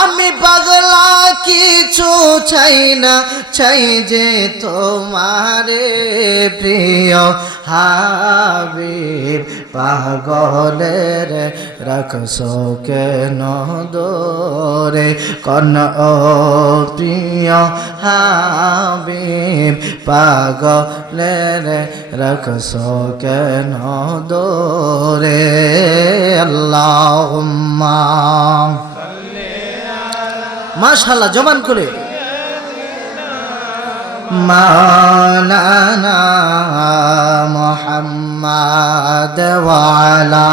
আমি পাগলা, কিছু চাই না, চাই যে তোমারে প্রিয় হাবিব। পাগলের রাখছো কেন দোরে কন প্রিয় হাবিব। পাগলের রাখছো কেন দোরে আল্লাহ মাশাল্লাহ জমান করে মাওলানা মুহাম্মদ ওয়ালা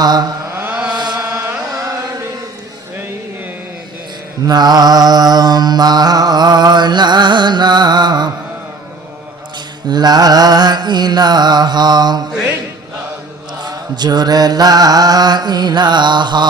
না লা ইলাহা জোরে লা ইলাহা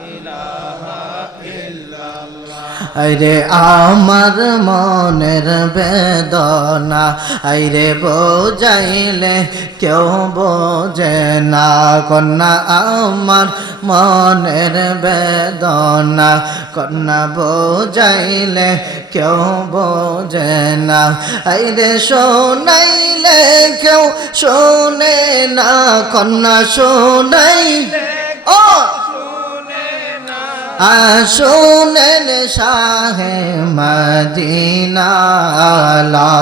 আইরে আমার মনের বেদনা, আইরে বোঝাইলে কেউ বোঝে না। কন্যা আমার মনের বেদনা, কন্যা বোঝাইলে কেউ বোঝে না। আইরে শোনাইলে কেউ শোনে না, কন্যা শোনাইলে ও! আসুনেন শাহে মদিনা লা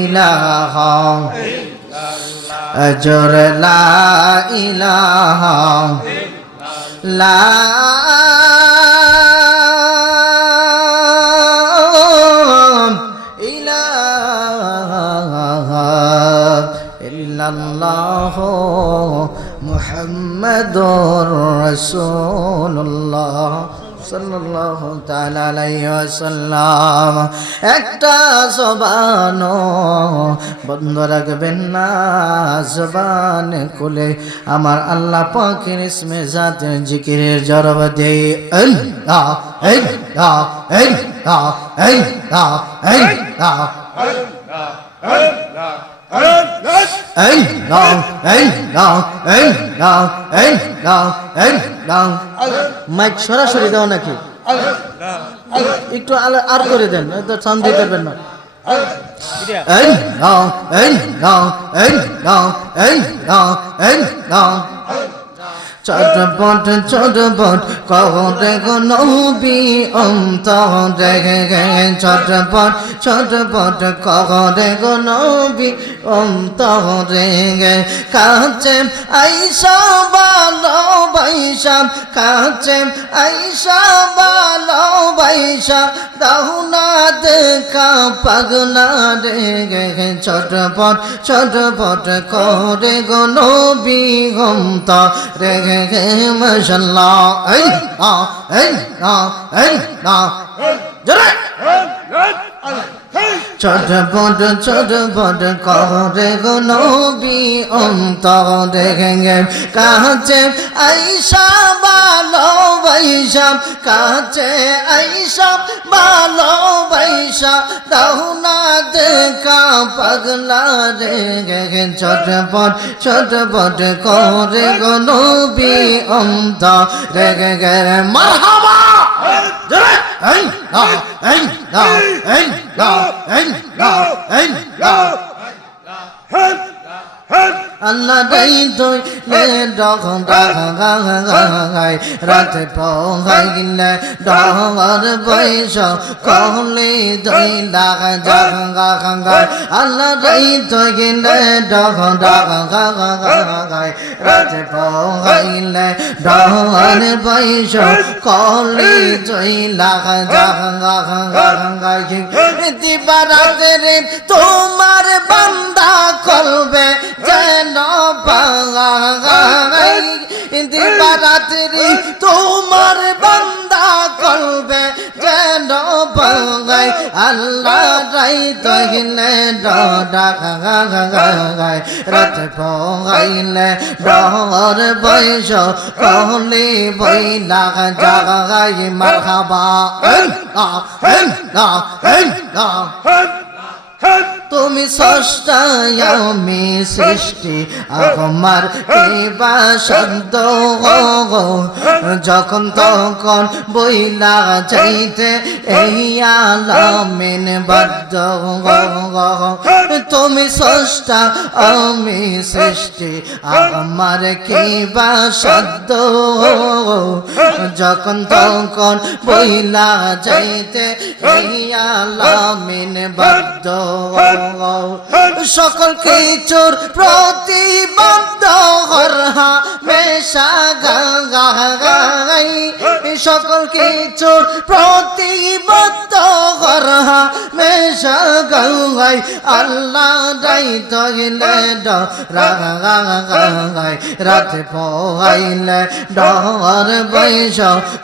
ইলাহা আজর লা ইলাহা লা ইলাহা ইল্লাল্লাহ। মুহাম্মাদুর রাসূলুল্লাহ সাল্লাল্লাহু তাআলা আলাইহি ওয়াসাল্লাম একটা জবান বন্ধ রাখবেন না, জবান খুলে আমার আল্লাহ পাকের ইসমে জাতের জিকিরের জরব দে আল্লাহ আল্লাহ আল্লাহ আল্লাহ আল্লাহ। এই নাও এই নাও এই নাও এই নাও এই নাও মাইক সরাসরি দাও নাকি? একটু আলো- আর করে দেন তো সাউন্ড দিতে পারবেন না। এই নাও এই নাও এই নাও এই নাও এই নাও চটপট চটপট করে গো নবী, অন্তরে চটপট চটপট করে গো নবী, অন্তরে কাছে আইসা ভালো বাইসা কাছে আইসা ভালো বাইসা দাহুনা দেখা পাগলা রে চটপট চটপট করে গো নবী গমত রে গে মশাল্লাহ এই না এই না এই না জোরে চটপট চটপট করে গো নবী অন্তরে গে কাছে আইসা ভালো বাইসা কাছে আইসা ভালো বাইসা দাহুনা দেখা পাগলা রে গে চটপট চটপট করে গো নবী অন্তরে গে মারহাবা এই না এই না এই না এই না এই না আল্লাহ দাই তুই ডখন গাই, রাতে পৌঁছাই গিলে ডহর বৈশ কহলে দই লাগা জাগা গাই, আল্লাহ দাই তুই গিলে ডখন গাই, রাতে পৌঁছাই গিলে ডহর বৈশ কহলে দই লাগা জাগা গাই দিবারাতে রে তোমার বান্দা করবে যেন যেন বাঙাই দিবারাত্রি তোমার বান্দা করবে যেন বাঙাই আল্লাহ রাই তহিনে ডাকাই রাত পঙাইলে ডর বৈশ, কহলি বৈলা জাগাই মারহাবা। হ্যাঁ হ্যাঁ হ্যাঁ হ্যাঁ হ্যাঁ তুমি আমি সৃষ্টি। আমার কিবা শব্দ যখন তখন বইলা যাইতে এই আলমিন বাদ্য তুমি সষ্টা আমি সৃষ্টি। আমার কিবা শব্দ যখন তখন বইলা যাইতে এই আলমিন বাদ্য সকল কিছুর প্রতিবদ্ধ হরহা মেশা গাই। সকল কিছুর প্রতিবদ্ধ হরহা মেশা গাই। আল্লাহ যাই তগিলে রাগাই রাতে পোহাইলে ডর বৈশ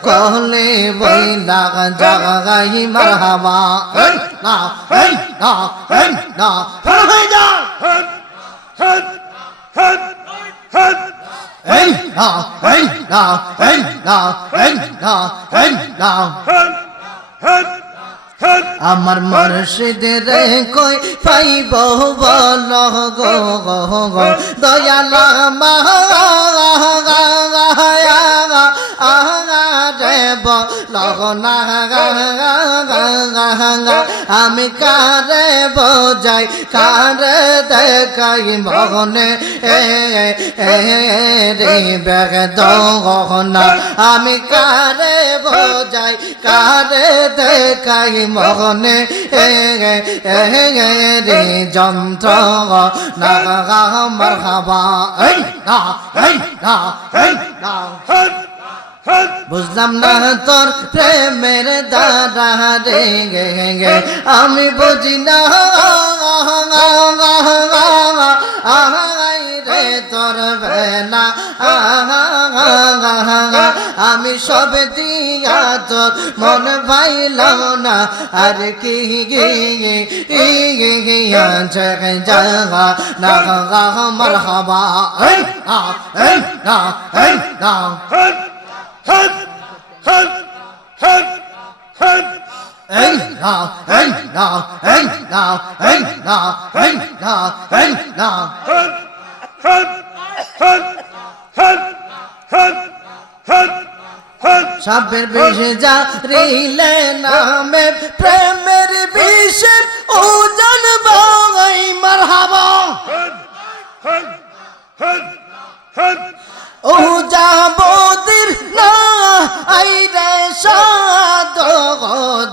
কহলে বইলা জাগাই। মারহাবা। না না না হয়ে। যা। এই না এই না এই না এই না এই না। আমার মুর্শিদের কই পাইব বল দয়ালা মা আমি কারে বজাই কারে দেখাই মগনে? এ রে বেগ দগনা আমি কারে বজাই কারে দেখাই মগনে? এ রে যন্ত্র না মার খাবা। এই, না না না। বুঝলাম না তোর প্রেমের দাদা রে, গে আমি বুঝি না রে তোর বেলা। আমি সব দিয়া তোর মন পাইলাম না। আর কি জাগা না মার হাবা এই, না না না। সাপের বিষে যা রিলে নামে প্রেমের বিষে ও জানবাই মারহাবা ও যাবদির না, আইরে সাদ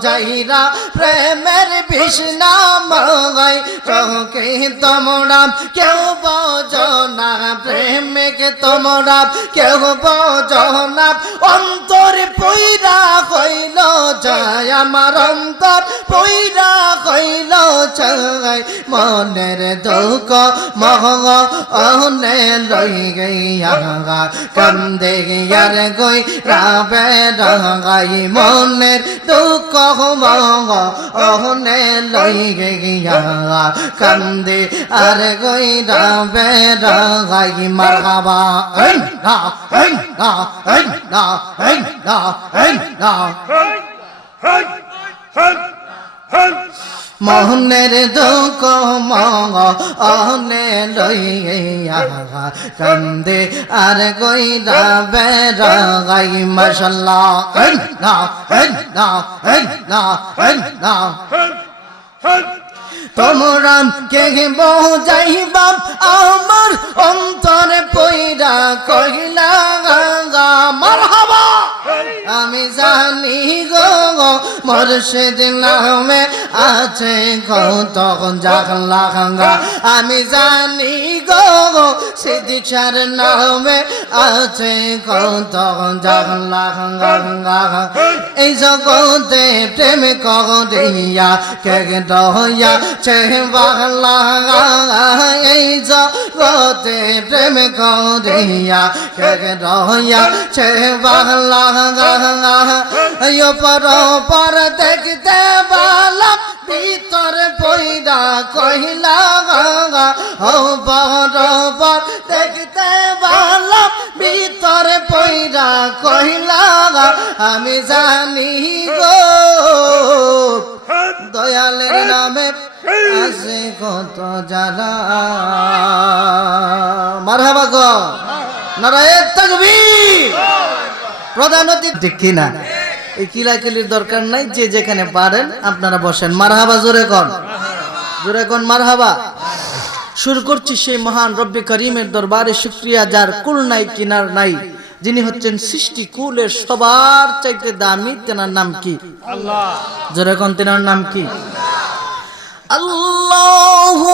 যাইরা, প্রেমের বিষ্ণা মগাই চোখে তোমরা। কেউ বোঝ না প্রেমিক তোমরা, কেউ বোঝ না। অন্তর পইরা কইল যায় আমার অন্তর পইরা কইল চাই মনের দুঃখ মহ অনে লই গইয়া কান্দে গিয়ার গই রাবে রাগাই মনের দুঃখ মহ অনে লই গইয়া কান্দে আর গই রাবে রাগাই মারহাবা এই না এই না এই না এই না এই না মোহনের দুঃখ অনে লইয়া কান্দে আর গইরা বেড়াই মশাল্লা না না না না। তোমরা কে যাইবাম আমার অন্তরে পইরা কহিলা গঙ্গা মারহাবা! আমি জানি গো মরশেদ নামে আছে কত জাগলা গঙ্গা। আমি জানি গো সিদ্দিকার নামে আছে কত জাগলা গঙ্গা এই জগতে প্রেম করিয়া কে দয়া চে বাংলা এই জগতে প্রেম করিয়া কে দয়া চে বাংলা পর পর দেখতে বালা ভিতর পয়দা কহিলা ও বরবার দেখতে বালা ভিতর পয়দা কহিলা আমি জানি গো আছে কত যারা মারহাবা গো। নারায়ণ তাকবীর। প্রধান অতিথি। ঠিক কিনা? এই কিলাকিলির দরকার নাই যে যেখানে পারেন আপনারা বসেন। মারহাবা জোরে কন। জোরে কন মারহাবা। শুরু করছি সেই মহান রব্বি করিমের দরবারে শুক্রিয়া যার কুল নাই কিনার নাই। যিনি হচ্ছেন সৃষ্টি কুলের সবার চাইতে দামি। তেনার নাম কি? আল্লাহ। জোরে কন তেনার নাম কি? আল্লাহু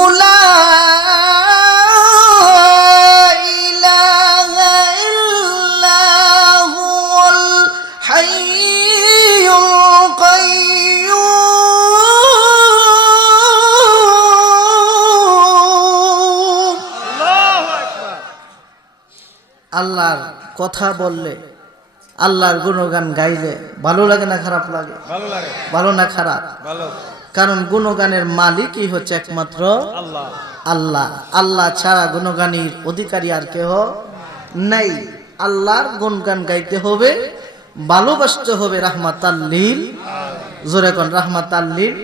আল্লাহর কথা বললে আল্লাহর গুণগান গাইলে ভালো লাগে না খারাপ লাগে? ভালো লাগে। ভালো না খারাপ? ভালো। কারণ গুণগানের মালিকই হচ্ছে একমাত্র আল্লাহ। আল্লাহ। আল্লাহ ছাড়া গুণগানির অধিকারী আর কেহ নাই। আল্লাহর গুণগান গাইতে হবে ভালোবাসতে হবে রাহমাত আল্লিল জোরে কোন রাহমাত আল্লিল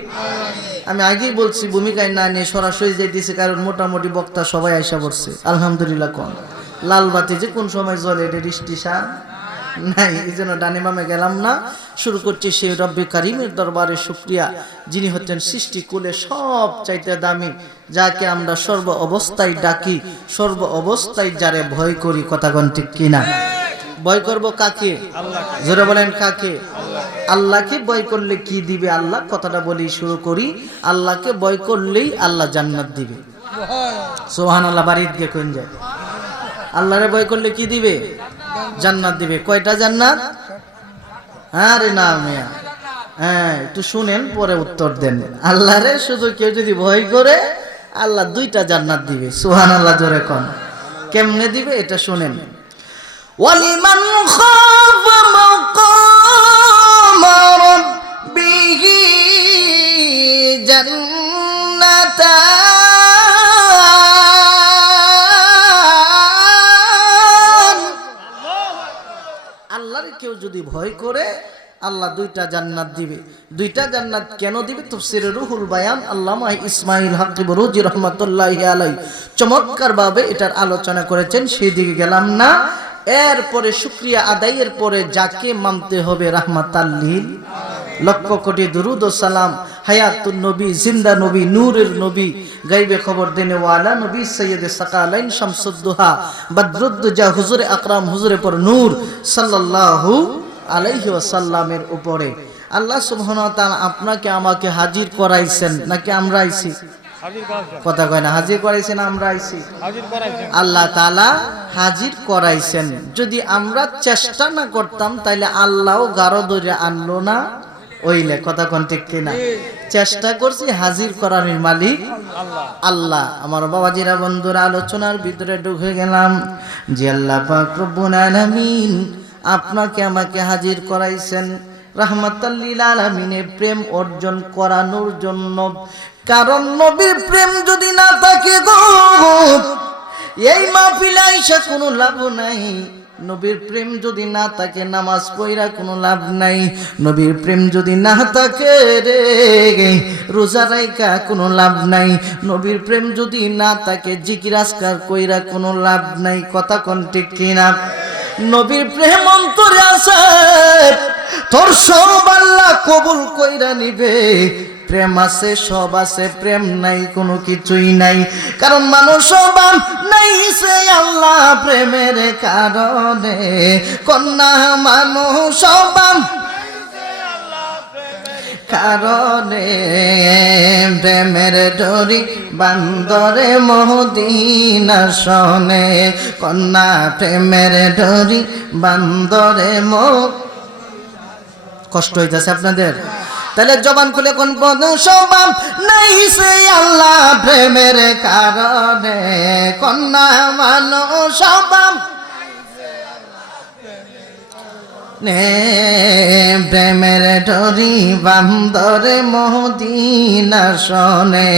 আমি আগেই বলছি ভূমিকায় না নিয়ে সরাসরি যাইতেছি কারণ মোটামুটি বক্তা সবাই আইসা পড়ছে। আলহামদুলিল্লাহ কোন। লাল বাতি যে কোন সময় জ্বলে এটা স্টেশন নাই, এই জন্য ডানে বামে গেলাম না। শুরু করছি সেই রব্বে কারিমের দরবারে শুক্রিয়া। যিনি হচ্ছেন সৃষ্টি কুলে সব চাইতে দামি, যাকে আমরা সর্ব অবস্থায় ডাকি, সর্ব অবস্থায় যারে ভয় করি কথাগণ ঠিক কিনা? ভয় করব কাকে? জোরে বলেন কাকে? আল্লাহকে ভয় করলে কি দিবে আল্লাহ? কথাটা বলি শুরু করি। আল্লাহকে ভয় করলেই আল্লাহ জান্নাত দিবে। সোহান আল্লাহ বাড়ির গিয়ে কোন যায়? আল্লাহরে ভয় করলে কি দিবে? জান্নাত দিবে। কয়টা জান্নাত? আরে না মিয়া। হ্যাঁ একটু শুনেন, পরে উত্তর দেন। আল্লাহরে শুধু কেউ যদি ভয় করে, আল্লাহ দুইটা জান্নাত দিবে। সুহান আল্লাহ জোরে কন। কেমনে দিবে এটা শুনেন। ওয়ালিমান যদি ভয় করে, আল্লাহ দুইটা জান্নাত দিবে। দুইটা জান্নাত কেন দিবে? তফসিরে রুহুল বায়ান আল্লামা ইসমাইল হাকিব রুজি রহমতুল্লাহ আলাই চমৎকার ভাবে এটার আলোচনা করেছেন। সেই দিকে গেলাম না। এরপরে শুক্রিয়া আদায়ের পরে যাকে মানতে হবে রাহমাত লক্ষ কোটি দুরুদ ও সালাম। হায়াতুন নবী, জিন্দা নবী, নূরের নবী। গাইবে খবর দেনে ওয়ালা নবী সৈয়দ সাকালাইন শামসুদ্দোহা বদরুদ্দুজা, হুজুরে আকরাম, হুজুরে পর নূর। সাল্লাল্লাহু আলাইহি ওয়াসাল্লামের উপরে। আল্লাহ সুবহানাহু তাআলা আপনাকে আমাকে হাজির করাইছেন। নাকি আমরা আইছি? কথা কয় না হাজির করাইছেন আমরা আইছি? আল্লাহ তালা হাজির করাইছেন। যদি আমরা চেষ্টা না করতাম তাহলে আল্লাহও গাঢ় ধরে আনলো না ওইলে কথা কোন ঠিক কিনা? চেষ্টা করছি হাজির করার মালিক আল্লাহ। আল্লাহ। আমার বাবাজিরা বন্ধুরা আলোচনার ভিতরে ঢুকে গেলাম। যে আল্লাহ পাক রব্বুল আলামিন আপনাকে আমাকে হাজির করাইছেন। রাহমাতাল্লিল আলামিনের প্রেম অর্জন করানোর জন্য। কারণ নবীর প্রেম যদি না থাকে গো, এই মাহফিলে আইসা কোনো লাভ নাই। নবীর প্রেম যদি না থাকে, নামাজ পড়া কোনো লাভ নাই। নবীর প্রেম যদি না থাকে রে, রোজা রাইকা কোনো লাভ নাই। নবীর প্রেম যদি না থাকে, জিকির আসকার কইরা কোনো লাভ নাই। কথা কোন কিনা? নবীর প্রেম অন্তরে আছে। তোর সব আল্লাহ কবুল কইরা নিবে। প্রেম আছে, সব আছে, প্রেম নাই, কোনো কিছুই নাই। কারণ মানুষ সবান নাই সে আল্লাহ প্রেমের কারণে। কন্যা মানুষ সবান কারণে প্রেমের ডরি বান্দরে মহদিনা শোনে। কন্যা প্রেমের ডরি বান্দরে মহ কষ্ট হইতেছে আপনাদের? তাহলে জবান খুলে কোন পদ সবাম নাই সে আল্লাহ প্রেমের কারণে। কন্যা মানো সবাম প্রেমের ডরি বান্দরে মদিনা শোনে।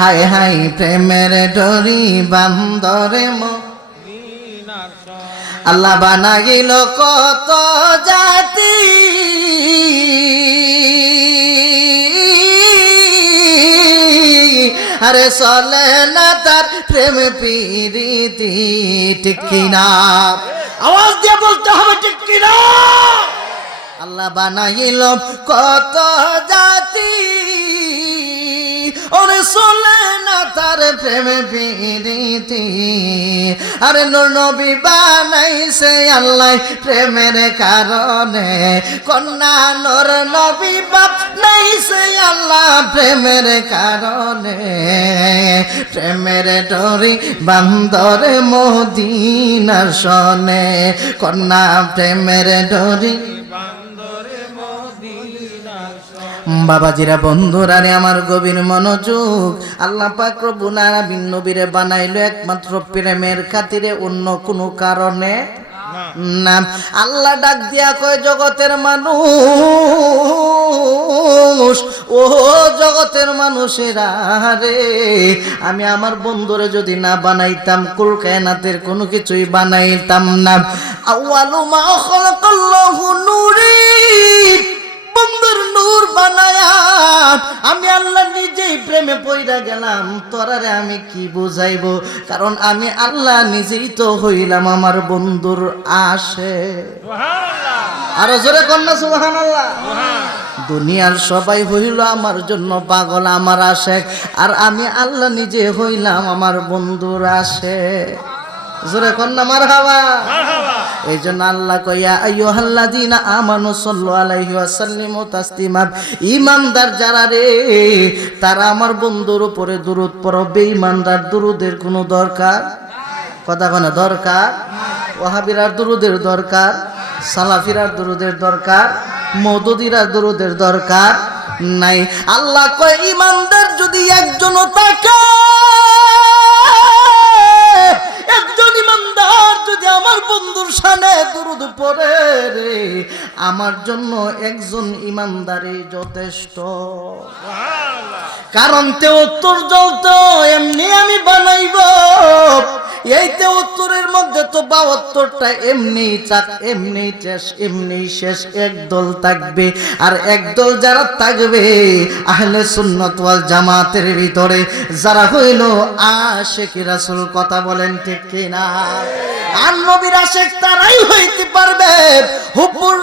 হাই হাই প্রেমের ডরি বান্দরে আল্লাহ বানাইল কত জাতি। আরে চলে না তার প্রেম পিরিতি টিকি না আওয়াজ দিয়ে বলতে হবে, ঠিক কিনা? আল্লাহ বানাইল কত জাতি। ওরে চলে না তার প্রেমে পিরিতি। আরে নবী বানাইছে আল্লাহ প্রেমের কারণে। কন্যা নূর নবী বাপ নাইছে আল্লাহ প্রেমের কারণে। প্রেমের ডরি বান্দর মদিনা শোনে কন্যা প্রেমের ডরি বাবাজিরা, বন্ধুরা রে, আমার গভীর মনোযোগ। আল্লাহ পাক রব্বুল আলামিন নবীরে বানাইলো একমাত্র প্রেমের খাতিরে, অন্য কোনো কারণে না। আল্লাহ ডাক দিয়া কয়, জগতের মানুষ, ও জগতের মানুষেরা রে, আমি আমার বন্ধুরে যদি না বানাইতাম, কুল কায়নাতের কোনো কিছুই বানাইতাম না। আউয়ালু মা খালাকাল্লাহু নূরি বন্ধুর নূর বানায়া আমি আল্লাহ নিজেই প্রেমে পইরা গেলাম। তোরারে আমি কি বুঝাইবো? কারণ আমি আল্লাহ নিজেই তো হইলাম আমার বন্ধুর আসে আরও জোরে কন্যা সুবাহান আল্লাহ দুনিয়ার সবাই হইল আমার জন্য পাগল আমার আশেক আর আমি আল্লাহ নিজে হইলাম আমার বন্ধুর আসে জোরে কন্যা মার হাওয়া এই জন্য আল্লাহ কইয়া আইয়ুহাল্লাযীনা আমানু সাল্লু আলাইহি ওয়াসাল্লিমু তাসলিমা ঈমানদার যারা রে, তারা আমার বন্ধুর উপরে দুরূদ পড়ো। বেঈমানদার দুরূদের কোনো দরকার? কথা কোনে দরকার? ওয়াহাবিরার দুরূদের দরকার, সালাফিরার দুরূদের দরকার, মদদিরার দুরূদের দরকার নাই। আল্লাহ কয়, ঈমানদার যদি একজনও থাকে বন্ধুর সামনে দুরুদ পড়ে রে। আমার জন্য একজন ইমানদারই যথেষ্ট। কারণ তে উত্তর জল এমনি আমি বানাইব। এইতে উত্তরের মধ্যে তো বাহাত্তরটা এমনি চাক এমনি শেষ এমনি শেষ। একদল থাকবে আর একদল যারা থাকবে আহলে সুন্নত ওয়াল জামাতের ভিতরে, যারা হইল আশেখ রাসূল, কথা বলেন ঠিক কিনা? আর নবীর আশেখ তারাই হইতে পারবে।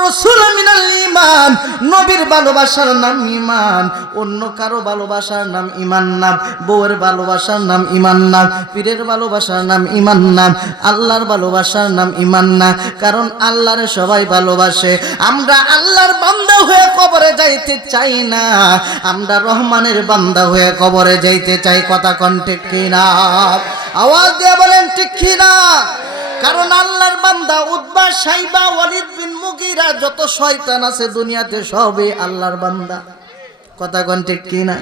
রাসূল মিনাল ঈমান, নবীর ভালোবাসার নাম ঈমান। অন্য কারও ভালোবাসার নাম ঈমান না, বউয়ের ভালোবাসার নাম ঈমান না, পীরের ভালোবাসার নাম ঈমান না, আল্লাহর ভালোবাসার নাম ঈমান না, কারণ আল্লাহর সবাই ভালোবাসে। আমরা আল্লাহর বান্দা হয়ে কবরে যাইতে চাই না, আমরা রহমানের বান্দা হয়ে কবরে যাইতে চাই। কথা কন ঠিক কিনা? আওয়াজ দিয়ে বলেন ঠিক কিনা? কারণ আল্লাহর বান্দা উদ্বা সাইবা, ওয়ালিদ বিন মুগিরা, যত শয়তান আছে দুনিয়াতে সবই আল্লাহর বান্দা। কথা কোন ঠিক কিনা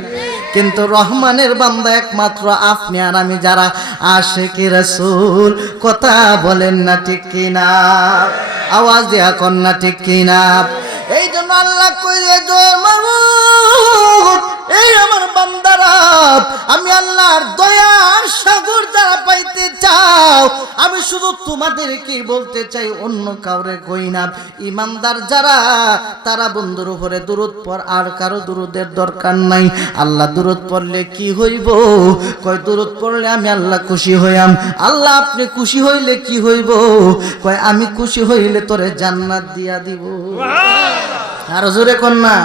কিন্তু রহমানের বান্দা একমাত্র আপনি আর আমি যারা আসে কি রসুল, কথা বলেন না ঠিক কিনা আওয়াজ দেয়া কন্যা ঠিক কিনা এই জন্য আল্লাহ কইলে জয় মামুদ এই আমার বান্দারা, আমি আল্লাহর দয়ার সাগর যারা পাইতে চাও, আমি শুধু তোমাদেরকে বলতে চাই, অন্য কাউরে কই না। ইমানদার যারা, তারা বন্ধুর উপরে দূরত পর আর কারও দূরদের দরকার নাই। আল্লাহ দূরত পড়লে কি হইব? কয়, দূরত পড়লে আমি আল্লাহ খুশি হইয়াম। আল্লাহ আপনি খুশি হইলে কি হইব? কয়, আমি খুশি হইলে তোরে জান্নাত দিয়া দিব। আর জোরে কন্যা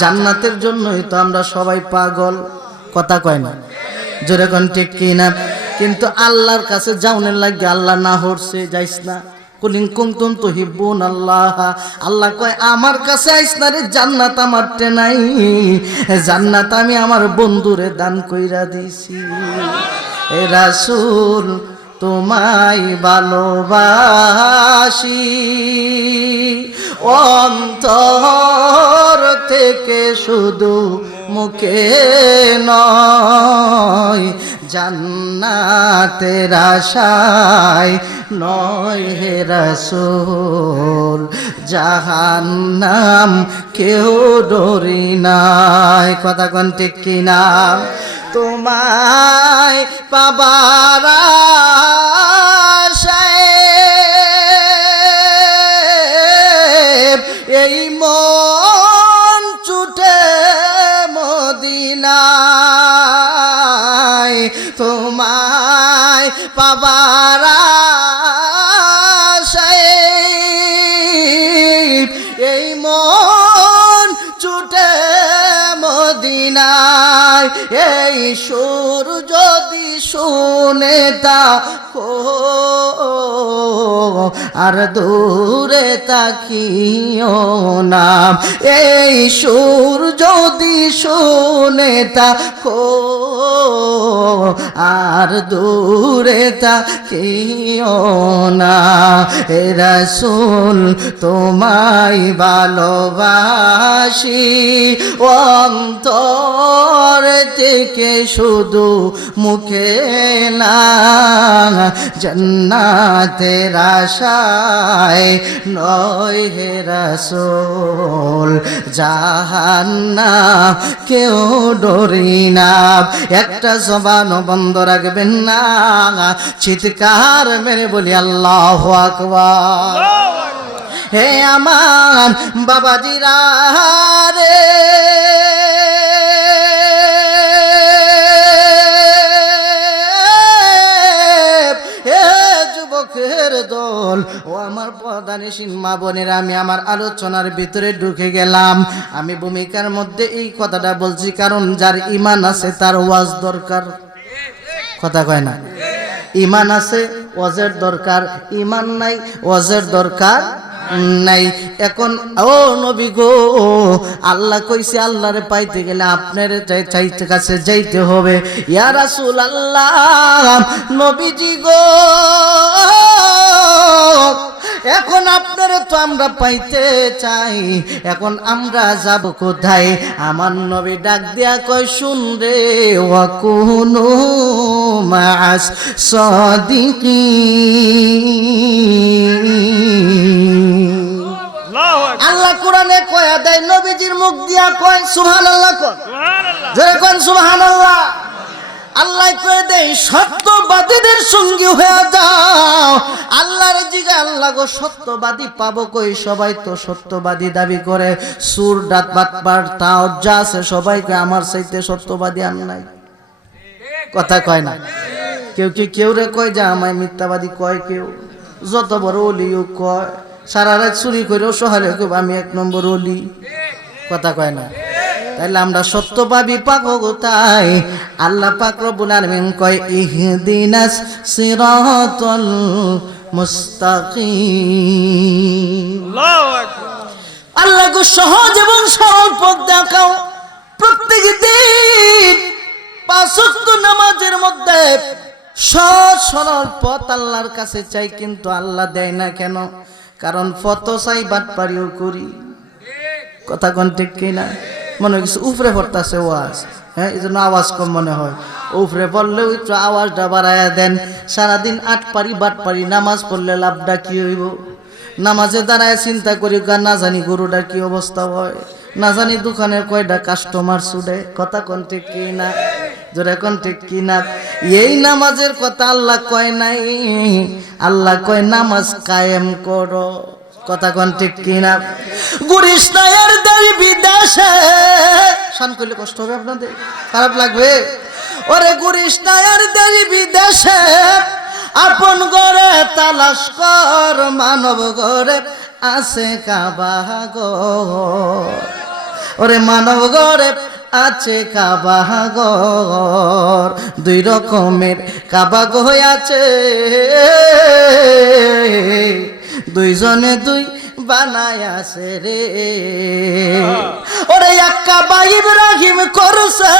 জান্নাতের জন্যই তো আমরা সবাই পাগল, কথা কয় না। জোরে কন ঠিক কি না কিন্তু আল্লাহর কাছে যাওনের লাগে আল্লাহ না হরছে, যাইস না। তো আল্লাহ কয়, আমার কাছে আইস না রে, জান্নাত নাই। জান্নাত আমি আমার বন্ধুরে দান কইরা দিছি। রাসূল তোমায় ভালোবাসি। অন্তর থেকে শুধু মুখে নয় জান্নাতের আশায় নয় হে রসুল, জাহান্নাম কেউ ডরি নাই। কথা কোন ঠিক কিনা? তোমায় পাবার এই তোমায় পাবার মদিনায় এই সুর যদি শুনে তা আর দূরে তাকিও না। এই সুর যদি শুনে তাকো আর দূরে তাকিও না। এ রসুল, তোমায় ভালোবাসি। অন্তর থেকে শুধু মুখে না জন্নাতের আশায় নয় হে রসুল জাহান্না কেউ ডরি না। একটা জবান বন্ধ রাখবেন না চিৎকার মেরে বলি আল্লাহ আকবার। হে আমার বাবাজিরা রে দল। ও আমার প্রধানীশীল মা বোনের, আমি আমার আলোচনার ভিতরে ঢুকে গেলাম। আমি ভূমিকার মধ্যে এই কথাটা বলছি, কারণ যার ইমান আছে তার ওয়াজ দরকার। কথা কয় না? ইমান আছে, ওয়াজের দরকার। ইমান নাই, ওয়াজের দরকার নাই। এখন, ও নবী গো, আল্লাহ কইছে, আল্লাহরে পাইতে গেলে আপনার চাই- চাইতে কাছে যাইতে হবে। ইয়া রাসূল আল্লাহ নবীজি গো। এখন আপনারা তো আমরা পাইতে চাই। এখন আমরা যাব কোথায়? আমার নবী ডাক দিয়া কয় শুন রে ওয়াকুনু মাস সাদিকিন আল্লাহু কোরআনে কয়া দেয় নবীজির মুখ দিয়া কয় সুবহানাল্লাহ কয় সুবহানাল্লাহ। জোরে কোন সুবহানাল্লাহ। আল্লাহ কয়ে দেয় সত্যবাদীদের সঙ্গী হয়ে যাও। আল্লাহর জিগা আল্লাহ গো, সত্যবাদী পাবো কই? সবাই তো সত্যবাদী দাবি করে। সুর ডাত বাটপার তাও যা আছে সবাইকে আমার সাইতে সত্যবাদী আন নাই। কথা কয় না? কেউ কি কেউ রে কয় যে আমায় মিথ্যাবাদী কয় কেউ? যত বড় অলিও কয়। সারা রাত চুরি করেও সহারে আমি এক নম্বর অলি। কথা কয় না? তাইলে আমরা সত্য পাবি পাবো তাই। আল্লাহ পাক রব্বুল আলামিন কয় ইহদিনাস সিরাতাল মুস্তাকিম। আল্লাহু আকবার। আল্লাহ সহজ এবং সরল পথ দেখাও। প্রত্যেক দিন পাঁচক্ত নামাজের মধ্যে সহজ সরল পথ আল্লাহর কাছে চাই কিন্তু আল্লাহ দেয় না কেন? কারণ ফত চাই বাট পারিও করি। কথা কোন ঠিক কিনা? মনে হয় উপরে পড়তেছে ওয়াজ। হ্যাঁ এই জন্য আওয়াজ কম মনে হয়। উপরে পড়লেও একটু আওয়াজটা বাড়াইয়া দেন। সারাদিন আট পারি, বাট পারি, নামাজ পড়লে লাভটা কি হইব? নামাজে দাঁড়ায় চিন্তা করি না জানি গরুটার কি অবস্থা হয়। না জানি দোকানের কয়টা কাস্টমার ছুটে। কথা কোন ঠিক কি না? জোরে কোন ঠিক কি না? এই নামাজের কথা আল্লাহ কয় নাই। আল্লাহ কয়, নামাজ কায়েম করো। কথা কোন ঠিক কিনা? গুরিস নায়ের দেই বিদেশে। শান করলে কষ্ট হবে আপনাদের? খারাপ লাগবে? ওরে গুরিস নায়ের দেই বিদেশে। আপন গড়ে তালাশ কর মানব গড়ে আছে কাবাগর ওরে মানব গড়ে আছে কাবাগর দুই রকমের কাবাগ হয়ে আছে। দুইজনে দুই বানায় আছে রে। ওরে এক কাবা ইব্রাহিম করছে,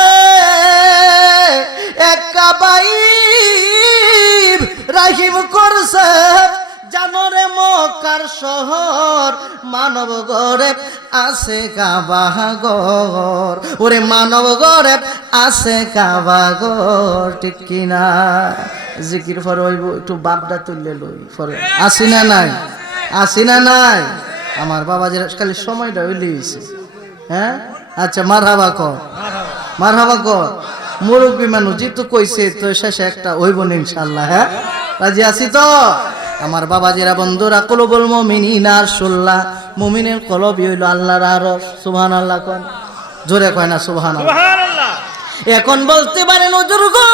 এক কাবা রাহিম করছে। জানরে মকার শহর, মানব গড়ে আছে কাবাগর ওরে মানব গড়ে আছে কাবাগর ঠিক কিনা? জিকির ফর একটু বাপটা তুললে লই ফরে আসি না নাই? আসি না নাই? আমার বাবা যে খালি সময়টা হইলিছে হ্যাঁ? আচ্ছা মার হাবা কর। মার হাবা কর। মুরব্বী মানুষ যেহেতু কইছে তো শেষে একটা হইব না ইনশাল্লাহ হ্যাঁ? রাজি আছি তো? আমার বাবাজিরা বন্ধুরা কলবল মমিনিন আর সুল্লাহ মুমিনের কলবি হইল আল্লাহর আর সুবহান আল্লাহ কন। জোরে কয় না আল্লাহ এখন বলতে পারেন নজর গো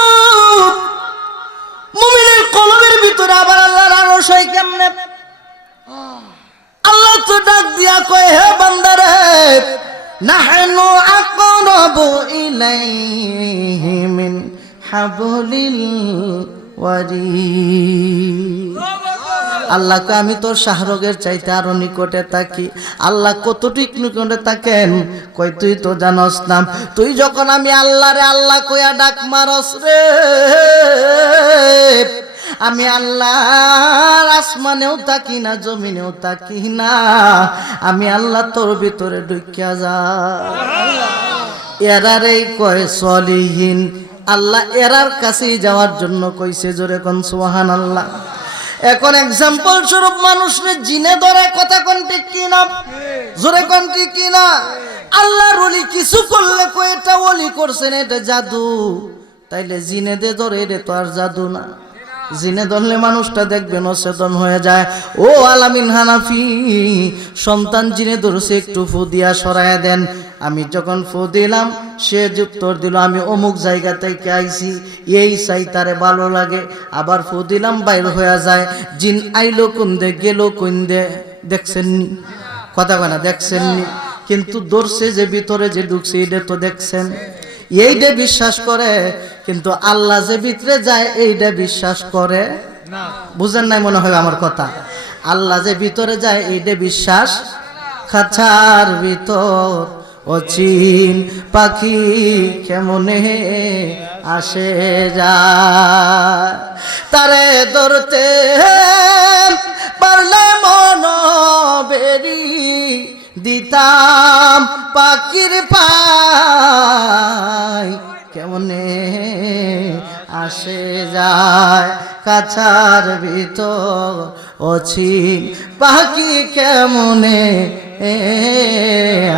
মুমিনের কলমের ভিতরে আবার আল্লাহর আরও সই কেমনে? আল্লাহ তো ডাক দিয়া কয়, হে বান্দারে নাহনু আকরাবু ইলাইহি মিন হাবলিল ওয়ারিদ। আল্লাহকে আমি তোর শাহরগের চাইতে আরও নিকটে থাকি। আল্লাহ কতটুক নিকটে থাকেন? কই তুই তো জানস না। তুই যখন আমি আল্লাহ রে আল্লাহ কইয়া ডাক মারস রে আমি আল্লাহর আসমানেও থাকি না, জমিনেও থাকি না। আমি আল্লাহ তোর ভিতরে ঢুকিয়া যা এরারেই কয় সলিহীন। আল্লাহ এরার কাছেই যাওয়ার জন্য কইছে জোরে কোন সুহান আল্লাহ এখন এক্সাম্পল স্বরূপ মানুষরে জিনে ধরে কথা কিনা জোরে কোনটি কিনা আল্লাহর ওলি কিছু করলে কয়, এটা ওলি করছেন এটা জাদু। তাইলে জিনে দে ধরে এটা তো আর জাদু না। জিনে ধরলে মানুষটা দেখবেন অচেতন হয়ে যায়। ও আলামিন হানাফি, সন্তান জিনে ধরছে, একটু ফু দিয়া দেন। আমি যখন ফু দিলাম, সে উত্তর দিল, আমি অমুক জায়গা থেকে আইছি, এই চাই তারে ভালো লাগে। আবার ফু দিলাম, বাইর হয়ে যায়। জিন আইলো কোন দে গেল কোন দে দেখছেননি? কথা কয় না, দেখছেননি? কিন্তু ধরছে যে ভিতরে যে ঢুকছে, এটা তো দেখছেন। এইটা বিশ্বাস করে কিন্তু আল্লাহ যে ভিতরে যায় এইটা বিশ্বাস করে। না। বুঝেন নাই মনে হয় আমার কথা? আল্লাহ যে ভিতরে যায় এইটা বিশ্বাস খাঁচার ভিতর। অচিন পাখি কেমনে আসে যায়? তারে ধরতে পারলে মন বেরি দিতাম পাখির পাই। কেমনে আসে যায় কাছার ভিতর অছিন পাখি কেমনে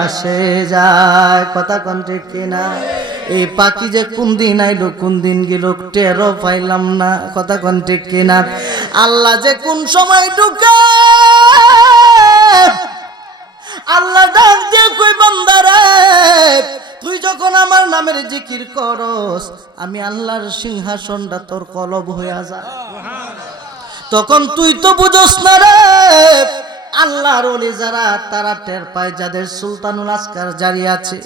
আসে যায়? কথা কোন ঠিক কিনা? এই পাখি যে কোন দিন আইলো কোন দিন গেল টেরো পাইলাম না। কথা কোন ঠিক কিনা? আল্লাহ যে কোন সময় ঢুকে আল্লাহ ডাক দিয়ে কই বান্দারে তুই যখন আমার নামের জিকির করস, আমি আল্লাহর সিংহাসনটা তোর কলব হইয়া যা তখন তুই তো বুঝোস না রে, আল্লাহর ওলি যারা, তারা টের পায় যাদের সুলতানুল আসকার জারি আছে।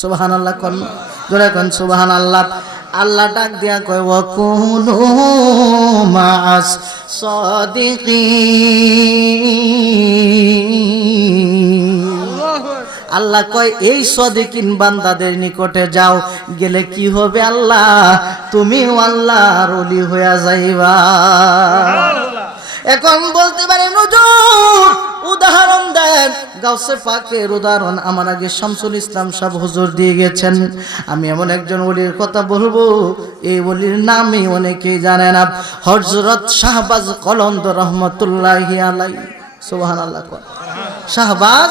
সুবাহান আল্লাহ কন, জোরে কন সুবাহান আল্লাহ আল্লাহ ডাক দিয়া কয় ওয়া কুনু মাস সাদিকিন। আল্লাহ কয়, এই সদিকিন বান্দাদের নিকটে যাও, গেলে কি হবে আল্লাহ? তুমিও আল্লাহর অলি হইয়া যাইবা। এখন বলতে পারে নজর উদাহরণ দেন। গাউসে পাকের উদাহরণ আমার আগে শামসুল ইসলাম সাহেব হুজুর দিয়ে গেছেন। আমি এমন একজন ওলির কথা বলব, এই ওলির নামই অনেকেই জানে না। হজরত শাহবাজ কলন্দ রহমতুল্লাহ আলাই সুবাহান আল্লাহ শাহবাজ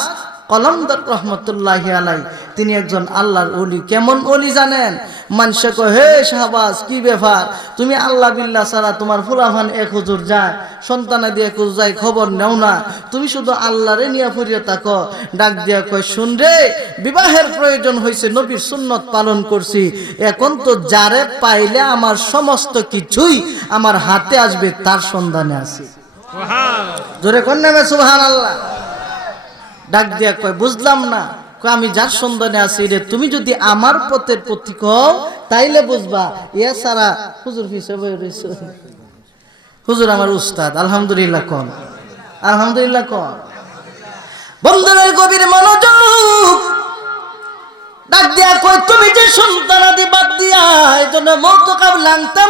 কলমদার রহমতুল্লাহ আলাই তিনি একজন আল্লাহর অলি কেমন অলি জানেন? মানুষে কয় হে শাহবাজ কি ব্যাপার? তুমি আল্লাহ বিল্লা ছাড়া তোমার ফুলাফান এক হুজুর যায় সন্তানা দিয়ে এক হুজুর যায় খবর নেও না। তুমি শুধু আল্লাহরে নিয়ে ফুরিয়ে থাকো। ডাক দিয়া কয় শুন রে বিবাহের প্রয়োজন হয়েছে নবীর সুন্নত পালন করছি। এখন তো যারে পাইলে আমার সমস্ত কিছুই আমার হাতে আসবে তার সন্ধানে আছি। জোরে কোন নামে সুবহান আল্লাহ ডাক দিয়া কয়, বুঝলাম না। আমি যার সন্ধানে আছি রে, তুমি যদি আমার পথের প্রতীক হও, তাইলে বুঝবা, ইয়া সারা হুজুর হুজুর আমার উস্তাদ, আলহামদুলিল্লাহ কন। আলহামদুলিল্লাহ কন। বন্ধুদের গভীর মনোযোগ। ডাক দিয়া কয়, তুমি যে সন্তানাদি বাদ দিয়া, এই জন্য লাংতাম